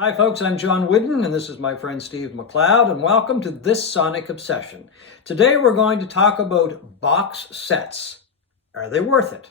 Hi folks, I'm John Whidden and this is my friend Steve McLeod and welcome to This Sonic Obsession. Today we're going to talk about box sets. Are they worth it?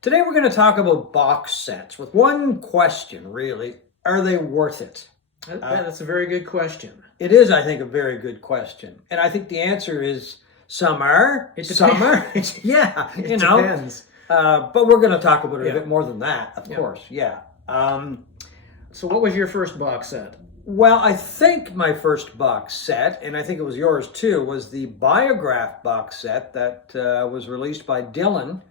Today we're going to talk about box sets with one question really. Are they worth it? That's a very good question. It is, I think, a very good question. And I think the answer is some are, some aren't. Yeah, It depends. But we're going to talk about it a bit more than that, of course. Yeah. So what was your first box set? Well, I think my first box set, and I think it was yours too, was the Biograph box set that was released by Dylan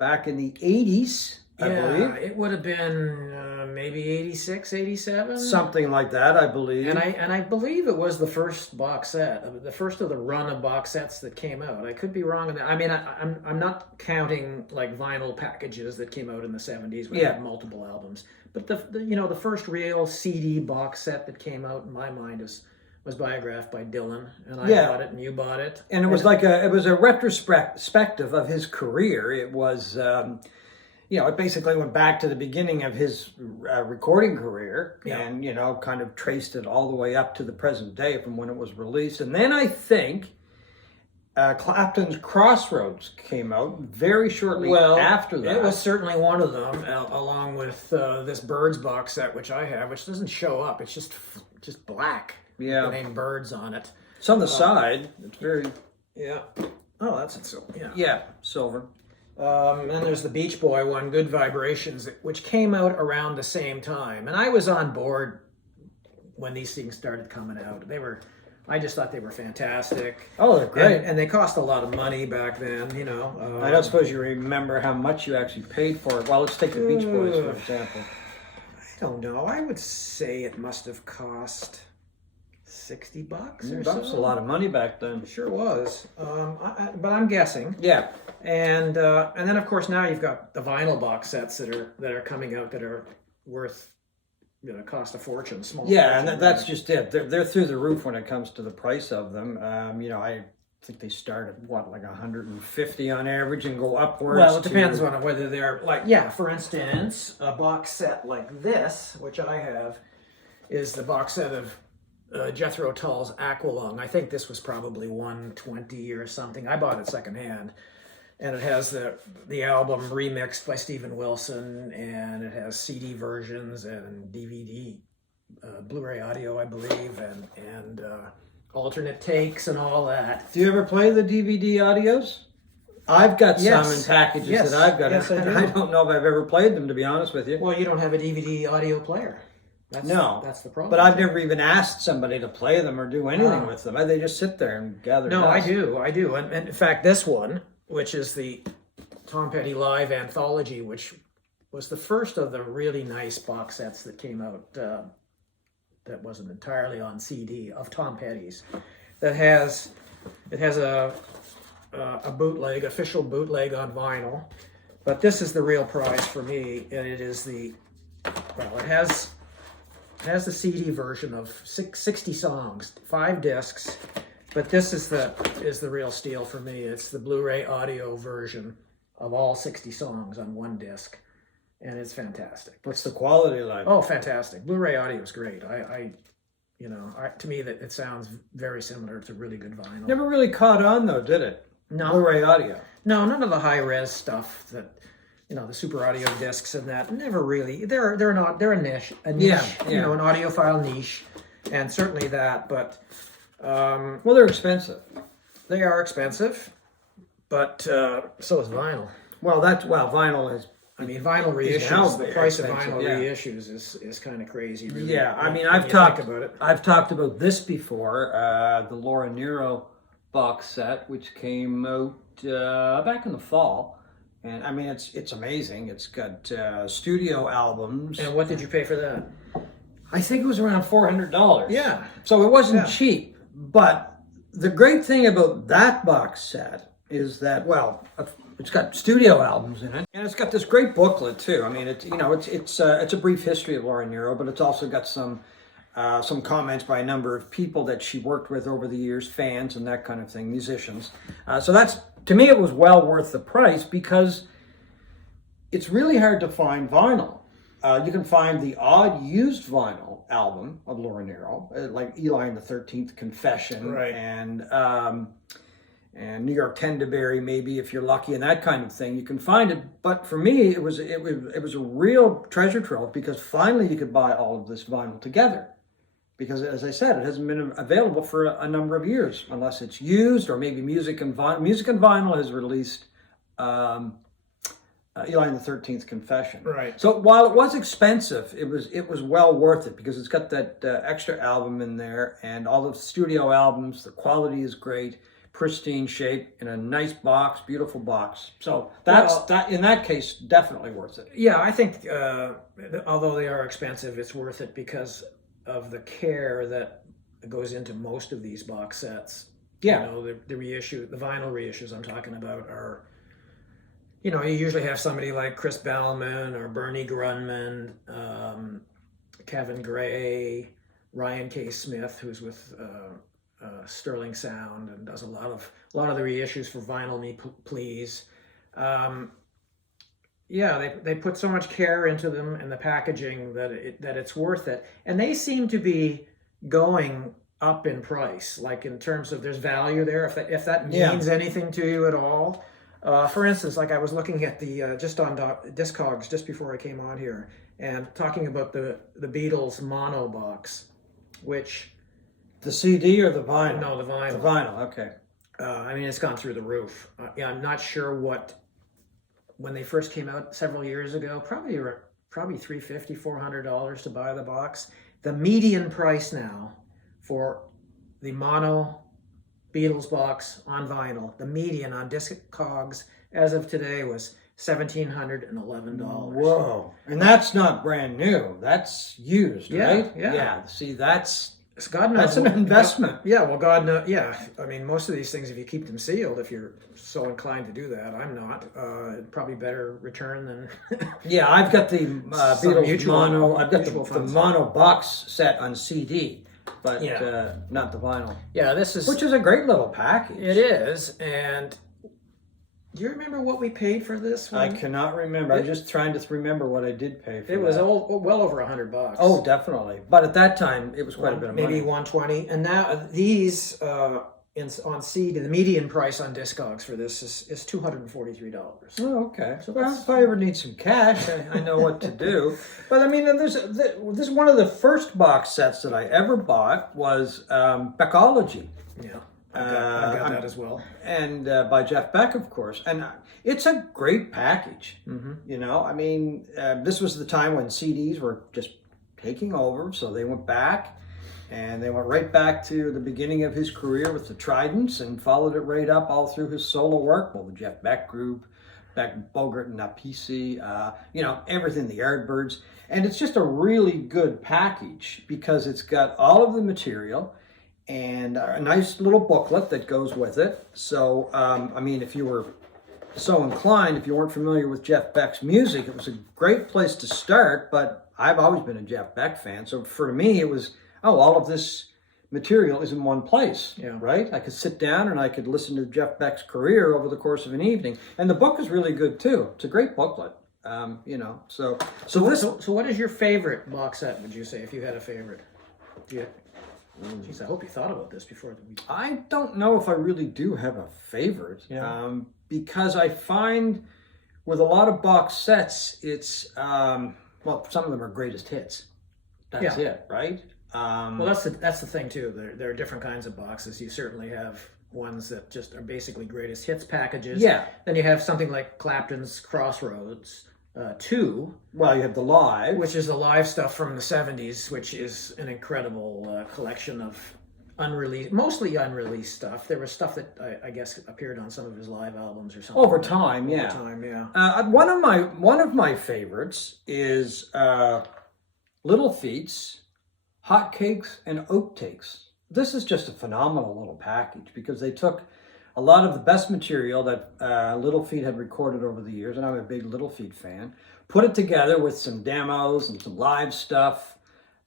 back in the 80s, I believe. It would have been maybe 86, 87? Something like that, I believe. And I believe it was the first box set, the first of the run of box sets that came out. I could be wrong on that. I mean, I'm not counting like vinyl packages that came out in the 70s where had multiple albums. But the first real CD box set that came out in my mind was Biograph by Dylan, and I bought it and you bought it. And it was a retrospective of his career. It was it basically went back to the beginning of his recording career and, kind of traced it all the way up to the present day from when it was released. And then I think Clapton's Crossroads came out very shortly after that. It was certainly one of them, along with this Birds box set, which I have, which doesn't show up. It's just black. Yeah. The name Birds on it. It's on the side. It's very... Yeah. Oh, that's it. So, yeah. Yeah, silver. And then there's the Beach Boy one, Good Vibrations, which came out around the same time. And I was on board when these things started coming out. I just thought they were fantastic. Oh, they're great. And they cost a lot of money back then, I don't suppose you remember how much you actually paid for it. Well, let's take the Beach Boys, for example. I don't know. I would say it must have cost $60 or so. That was a lot of money back then. It sure was. But I'm guessing. Yeah. And then of course now you've got the vinyl box sets that are coming out that are worth cost a fortune. And that's just it. They're through the roof when it comes to the price of them. I think they start at like 150 on average and go upwards. Well, it depends on whether they're for instance, a box set like this, which I have, is the box set of Jethro Tull's Aqualung. I think this was probably 120 or something. I bought it secondhand, and it has the album remixed by Steven Wilson, and it has CD versions and DVD, Blu-ray audio, I believe, and alternate takes and all that. Do you ever play the DVD audios? I've got some in packages that I've got. Yes, I do. I don't know if I've ever played them, to be honest with you. Well, you don't have a DVD audio player. That's the problem. But I've never even asked somebody to play them or do anything with them. They just sit there and gather dust. I do. And in fact, this one, which is the Tom Petty Live Anthology, which was the first of the really nice box sets that came out that wasn't entirely on CD of Tom Petty's. It has a bootleg, official bootleg on vinyl. But this is the real prize for me, and it is it has the CD version of 60 songs, 5 discs, but this is the real steal for me. It's the Blu-ray audio version of all 60 songs on one disc, and it's fantastic. What's the quality like? Oh, fantastic! Blu-ray audio is great. To me that it sounds very similar to really good vinyl. Never really caught on though, did it? No. Blu-ray audio. No, none of the high-res stuff that. The super audio discs and that never really. They're a niche. An audiophile niche, and certainly that. But they're expensive. They are expensive, but so is vinyl. Vinyl is. Vinyl reissues. The price of vinyl reissues is kind of crazy. Really. Yeah, I've talked about it. I've talked about this before. The Laura Nyro box set, which came out back in the fall. And it's amazing. It's got studio albums. And what did you pay for that? I think it was around $400. Yeah. So it wasn't cheap. But the great thing about that box set is that, it's got studio albums in it, and it's got this great booklet too. It's a brief history of Laura Nyro, but it's also got some some comments by a number of people that she worked with over the years, fans and that kind of thing, musicians. So that's, to me, it was well worth the price because it's really hard to find vinyl. You can find the odd used vinyl album of Laura Nyro, like Eli and the 13th Confession, Right. and New York Tenderberry, maybe if you're lucky, and that kind of thing. You can find it, but for me, it was a real treasure trove because finally you could buy all of this vinyl together. Because, as I said, it hasn't been available for a number of years, unless it's used or maybe Music and Vinyl. Music and Vinyl has released Eli and the 13th Confession. Right. So while it was expensive, it was well worth it because it's got that extra album in there and all the studio albums. The quality is great, pristine shape in a nice box, beautiful box. So that in that case, definitely worth it. Yeah, I think although they are expensive, it's worth it because of the care that goes into most of these box sets. Yeah. You know, the reissue, the vinyl reissues I'm talking about are, you know, you usually have somebody like Chris Bellman or Bernie Grunman, Kevin Gray, Ryan K. Smith, who's with Sterling Sound and does a lot of the reissues for Vinyl Me Please. Yeah, they put so much care into them and the packaging that it's worth it. And they seem to be going up in price, like in terms of there's value there, if that means anything to you at all. For instance, like I was looking at the just on Discogs just before I came on here and talking about the Beatles mono box, which The CD or the vinyl? No, the vinyl. The vinyl, okay. I mean, it's gone through the roof. Yeah, I'm not sure when they first came out several years ago, probably $350, $400 to buy the box. The median price now for the mono Beatles box on vinyl, the median on Discogs as of today was $1,711. Whoa. And that's not brand new. That's used, right? Yeah. See, that's God knows, an investment. Well, God knows. Yeah, I mean, most of these things, if you keep them sealed, if you're so inclined to do that, I'm not. Probably better return than. Yeah, I've got the Beatles mono. I've got the funds. mono box set on CD, but not the vinyl. Yeah, which is a great little package. It is, and. Do you remember what we paid for this one? I cannot remember. I'm just trying to remember what I did pay for. It was well over $100. Oh, definitely. But at that time, it was quite a bit of money. Maybe $120. And now these on CD, the median price on Discogs for this is $243. Oh, okay. So if I ever need some cash, I know what to do. But I mean, this is one of the first box sets that I ever bought was Beckology. Yeah. I've got that as well. And by Jeff Beck, of course. And it's a great package. Mm-hmm. You know, I mean, this was the time when CDs were just taking over. So they went back and they went right back to the beginning of his career with the Tridents and followed it right up all through his solo work. Well, the Jeff Beck group, Beck, Bogert and PC, you know, everything, the Yardbirds. And it's just a really good package because it's got all of the material and a nice little booklet that goes with it. So, I mean, if you were so inclined, if you weren't familiar with Jeff Beck's music, it was a great place to start, but I've always been a Jeff Beck fan. So for me, it was, all of this material is in one place, right? I could sit down and I could listen to Jeff Beck's career over the course of an evening. And the book is really good too. It's a great booklet, you know, so what is your favorite box set, would you say, if you had a favorite? Jeez, I hope you thought about this before the week. I don't know if I really do have a favorite, because I find with a lot of box sets, it's, some of them are greatest hits. That's it, right? Well, that's the thing too. There are different kinds of boxes. You certainly have ones that just are basically greatest hits packages. Yeah. Then you have something like Clapton's Crossroads 2. Well, you have the live, which is the live stuff from the 70s, which is an incredible collection of mostly unreleased stuff. There was stuff that I guess appeared on some of his live albums or something. Over time, yeah. One of my favorites is Little Feats, Hotcakes, and Oat Takes. This is just a phenomenal little package because they took a lot of the best material that Little Feat had recorded over the years, and I'm a big Little Feat fan, put it together with some demos and some live stuff,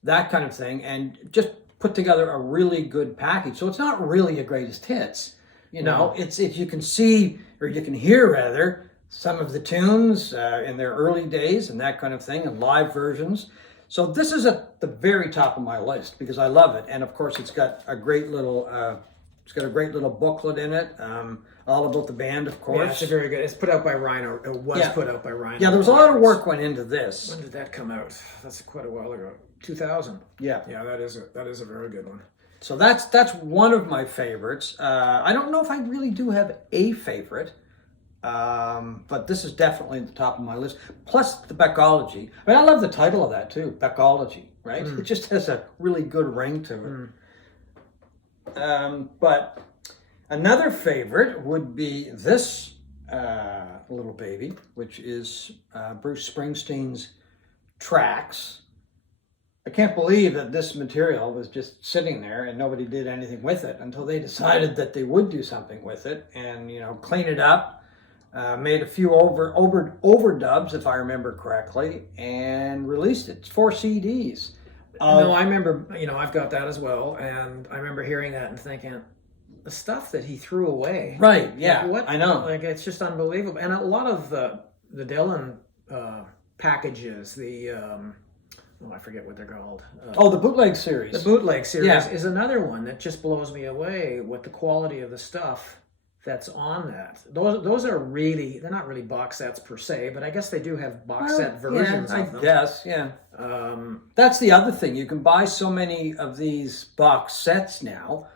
that kind of thing, and just put together a really good package. So it's not really a greatest hits. You know, it's if you can see, or you can hear rather, some of the tunes in their early days and that kind of thing, and live versions. So this is at the very top of my list because I love it, and of course it's got a great little booklet in it, all about the band, of course. Yeah, it's a very good. It's put out by Rhino. It was put out by Rhino. Yeah, there was a lot of work went into this. When did that come out? That's quite a while ago. 2000. Yeah, that is a very good one. So that's one of my favorites. I don't know if I really do have a favorite. But this is definitely at the top of my list. Plus the Beckology. I mean, I love the title of that too, Beckology, right? It just has a really good ring to it. But another favorite would be this little baby, which is Bruce Springsteen's Tracks. I can't believe that this material was just sitting there and nobody did anything with it until they decided that they would do something with it and, clean it up. Made a few overdubs, if I remember correctly, and released it. It's 4 CDs. No, I remember, I've got that as well, and I remember hearing that and thinking, the stuff that he threw away. Right, yeah, like, I know. Like, it's just unbelievable. And a lot of the Dylan packages, I forget what they're called. The bootleg series. The bootleg series is another one that just blows me away with the quality of the stuff that's on that. Those are really, they're not really box sets per se, but I guess they do have box set versions of them. Yes, yeah. That's the other thing. You can buy so many of these box sets now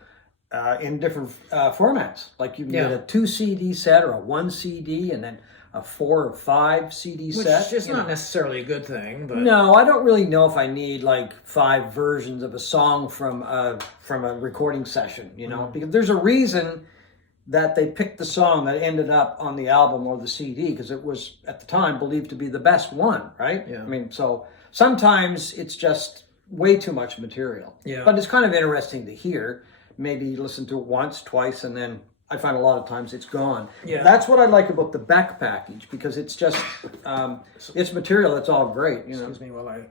in different formats. Like you can get a 2 CD set or a 1 CD and then a 4 or 5 CD set. Which is not necessarily a good thing, but no, I don't really know if I need like 5 versions of a song from a recording session, because there's a reason that they picked the song that ended up on the album or the CD because it was at the time believed to be the best one, right? Yeah. I mean, so sometimes it's just way too much material. Yeah. But it's kind of interesting to hear. Maybe listen to it once, twice, and then I find a lot of times it's gone. Yeah. That's what I like about the Beck package because it's just it's material that's all great. Excuse me while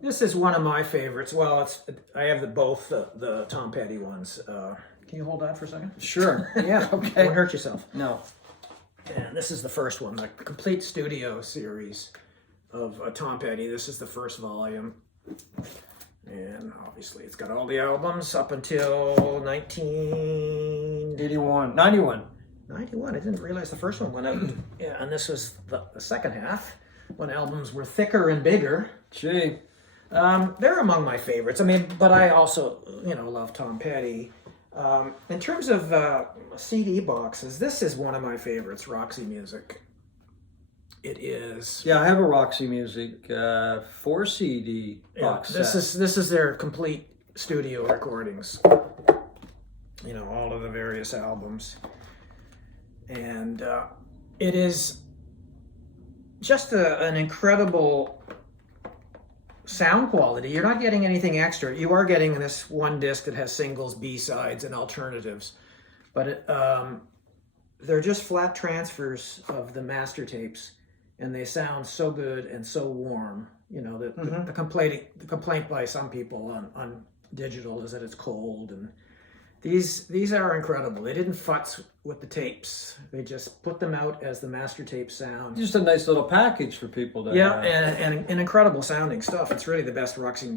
This is one of my favorites. Well, I have both the Tom Petty ones. Can you hold that for a second? Sure. Yeah. Okay. Don't hurt yourself. No. And this is the first one, the complete studio series of Tom Petty. This is the first volume. And obviously it's got all the albums up until 91. 91. I didn't realize the first one went out. Yeah, and this was the second half when albums were thicker and bigger. Gee. They're among my favorites. I mean, but I also, love Tom Petty. In terms of CD boxes, this is one of my favorites, Roxy Music. It is. Yeah, I have a Roxy Music 4 CD box set. This is their complete studio recordings. All of the various albums. And it is just an incredible sound quality. You're not getting anything extra. You are getting this one disc that has singles, B-sides, and alternatives. But they're just flat transfers of the master tapes. And they sound so good and so warm. The complaint by some people on digital is that it's cold, and these are incredible. They didn't futz with the tapes. They just put them out as the master tape sound. Just a nice little package for people to and incredible sounding stuff. It's really the best Roxy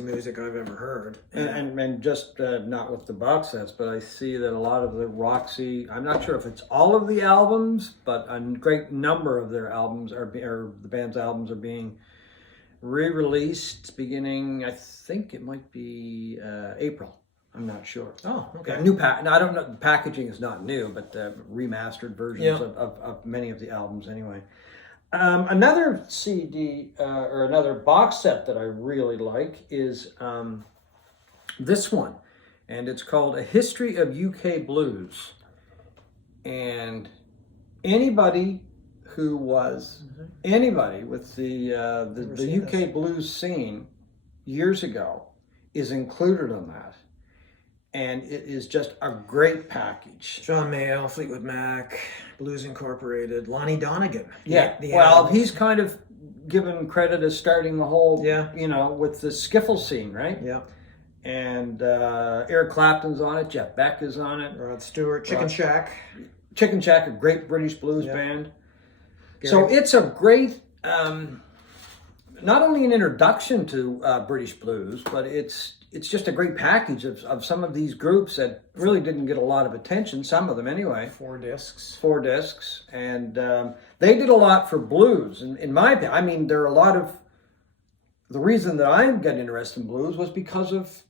music I've ever heard. And just not with the box sets, but I see that a lot of the Roxy, I'm not sure if it's all of the albums, but a great number of their albums or the band's albums are being re-released beginning, I think it might be April. I'm not sure. Oh, okay. Yeah, new I don't know. The packaging is not new, but remastered versions of many of the albums anyway. Another CD or another box set that I really like is this one, and it's called A History of UK Blues. And anybody who was anybody with the UK blues scene years ago is included on that. And it is just a great package. John Mayall, Fleetwood Mac, Blues Incorporated, Lonnie Donegan. Yeah, the well, album. he's kind of given credit as starting the whole, Yeah. you know, with the skiffle scene, right? Yeah. And Eric Clapton's on it, Jeff Beck is on it. Rod Stewart, Chicken Shack. Chicken Shack, a great British blues Yeah. band. Gary- So it's a great, not only an introduction to British blues, but it's just a great package of some of these groups that really didn't get a lot of attention, some of them anyway. 4 discs. 4 discs. And they did a lot for blues. And in my opinion, I mean, there are a lot of, the reason that I got interested in blues was because of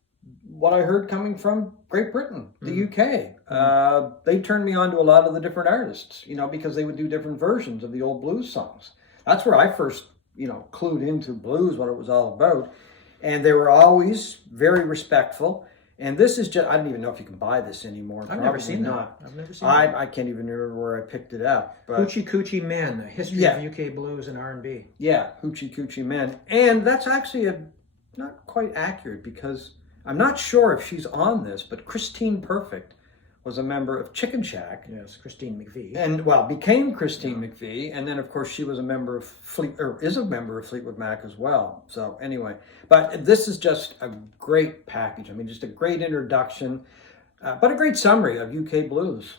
what I heard coming from Great Britain, the UK. They turned me on to a lot of the different artists, you know, because they would do different versions of the old blues songs. That's where I first, you know, clued into blues, what it was all about. And they were always very respectful. And this is just, I don't even know if you can buy this anymore. I've never seen not. that. I've never seen that. I can't even remember where I picked it up. But Hoochie Coochie Men, a history Yeah. of UK blues and R&B. yeah, Hoochie Coochie Men. And that's actually not quite accurate because I'm not sure if she's on this, but Christine Perfect was a member of Chicken Shack. Yes, Christine McVie. And became Christine McVie, and then of course she was a member of is a member of Fleetwood Mac as well. So anyway, but this is just a great package. I mean, just a great introduction, but a great summary of UK blues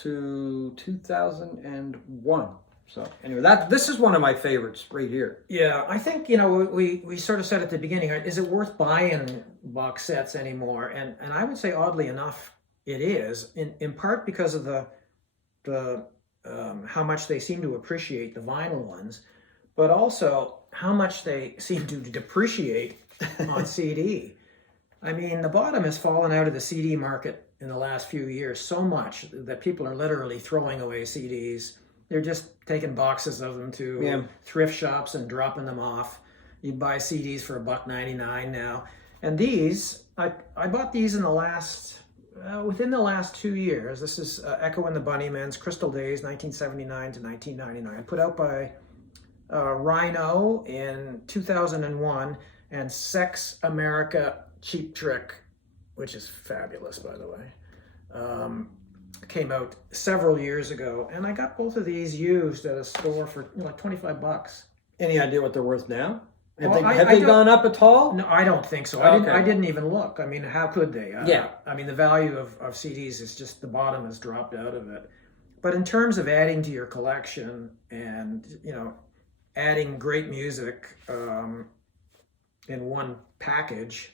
to 2001. So anyway, this is one of my favorites right here. Yeah, I think, you know, we sort of said at the beginning, is it worth buying box sets anymore? And I would say, oddly enough, it is, in part because of the how much they seem to appreciate the vinyl ones, but also how much they seem to depreciate on CD. I mean, the bottom has fallen out of the CD market in the last few years so much that people are literally throwing away CDs. They're just taking boxes of them to thrift shops and dropping them off. You buy CDs for $1.99 now. And these, I bought these in the last, within the last 2 years. This is Echo and the Bunnymen's Crystal Days, 1979 to 1999. Put out by Rhino in 2001, and Sex America Cheap Trick, which is fabulous, by the way. Came out several years ago, and I got both of these used at a store for like $25. Any idea what they're worth now? Have Well, they gone up at all? No, I don't think so. Okay. I didn't even look. I mean, how could they? Yeah. I mean, the value of CDs is just, the bottom has dropped out of it. But in terms of adding to your collection and, you know, adding great music in one package,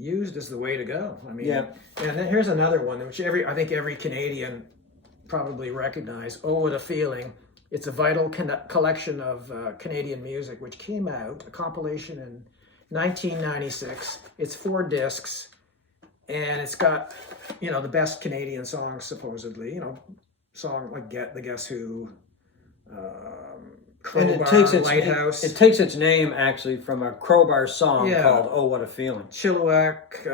used is the way to go. I mean, and then here's another one, which I think every Canadian probably recognize. Oh, What a Feeling. It's a vital collection of Canadian music, which came out, a compilation in 1996. It's 4 discs, and it's got, you know, the best Canadian songs, supposedly. You know, song like The Guess Who, Crowbar, And it takes Lighthouse. It takes its name actually from a Crowbar song called "Oh What a Feeling." Chilliwack,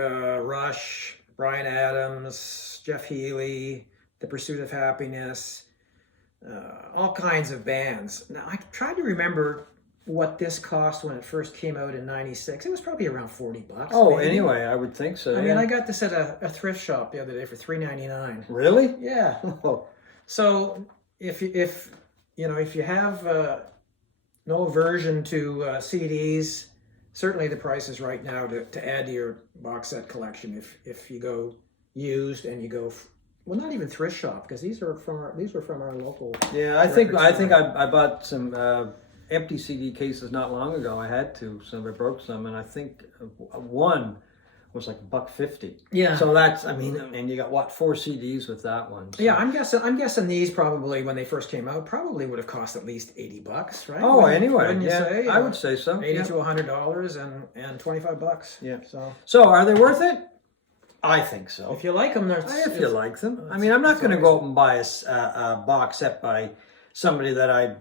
Rush, Bryan Adams, Jeff Healey, The Pursuit of Happiness, all kinds of bands. Now, I tried to remember what this cost when it first came out in '96. It was probably around $40. Oh, maybe. anyway, I would think so. I mean, I got this at a thrift shop the other day for $3.99. Really? Yeah. Oh. So if you have no aversion to CDs, certainly the price is right now to add to your box set collection. If you go used and you go, well, not even thrift shop, because these were from our local. Yeah, I think I bought some empty CD cases not long ago. I had to, so I broke some, and I think one was like $1.50. Yeah. So that's, I mean, and you got what, 4 CDs with that one. So. Yeah, I'm guessing these probably, when they first came out, probably would have cost at least $80, right? Oh, anyway, Wouldn't you say? I would say so. $80 to $100 and $25. Yeah. So are they worth it? I think so. if you like them, If you like them. I mean, I'm not going to go out and buy a box set by somebody that I'm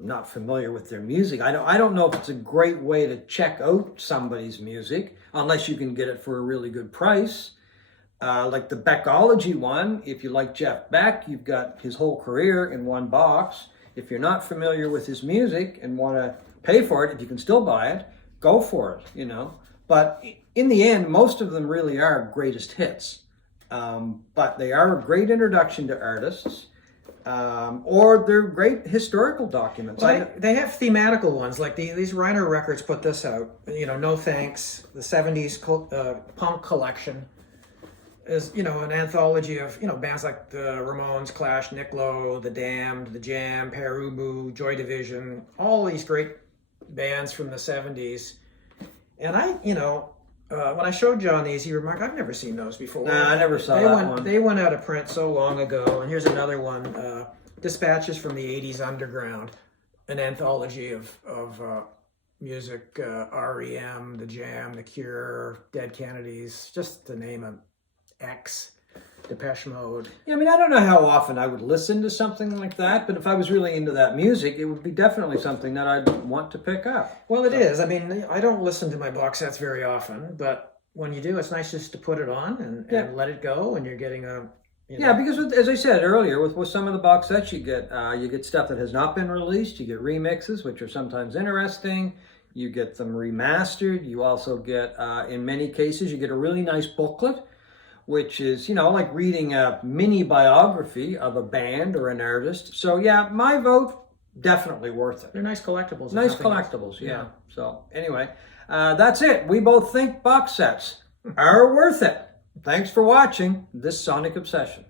not familiar with their music. I don't know if it's a great way to check out somebody's music, unless you can get it for a really good price. Like the Beckology one, if you like Jeff Beck, you've got his whole career in one box. If you're not familiar with his music and want to pay for it, if you can still buy it, go for it, you know. But in the end, most of them really are greatest hits. But they are a great introduction to artists. or they're great historical documents. Well, they have thematical ones, like these Reiner Records put this out. You know, No Thanks, the 70s punk collection is, you know, an anthology of, you know, bands like the Ramones, Clash, Nick Lowe, The Damned, The Jam, Pere Ubu, Joy Division, all these great bands from the 70s. And when I showed John these, he remarked, I've never seen those before. No, I never saw that one. They went out of print so long ago. And here's another one, Dispatches from the 80s Underground, an anthology of music, REM, The Jam, The Cure, Dead Kennedys, just to name them, X, Depeche Mode. Yeah, I mean, I don't know how often I would listen to something like that, but if I was really into that music, it would be definitely something that I'd want to pick up. Well, it is. I mean, I don't listen to my box sets very often, but when you do, it's nice just to put it on and let it go, and you're getting a... Yeah, because as I said earlier, with some of the box sets, you get stuff that has not been released. You get remixes, which are sometimes interesting. You get them remastered. You also get, in many cases, you get a really nice booklet, which is, you know, like reading a mini biography of a band or an artist. So yeah, my vote, definitely worth it. They're nice collectibles. Nice collectibles, yeah. So anyway, that's it. We both think box sets are worth it. Thanks for watching this Sonic Obsession.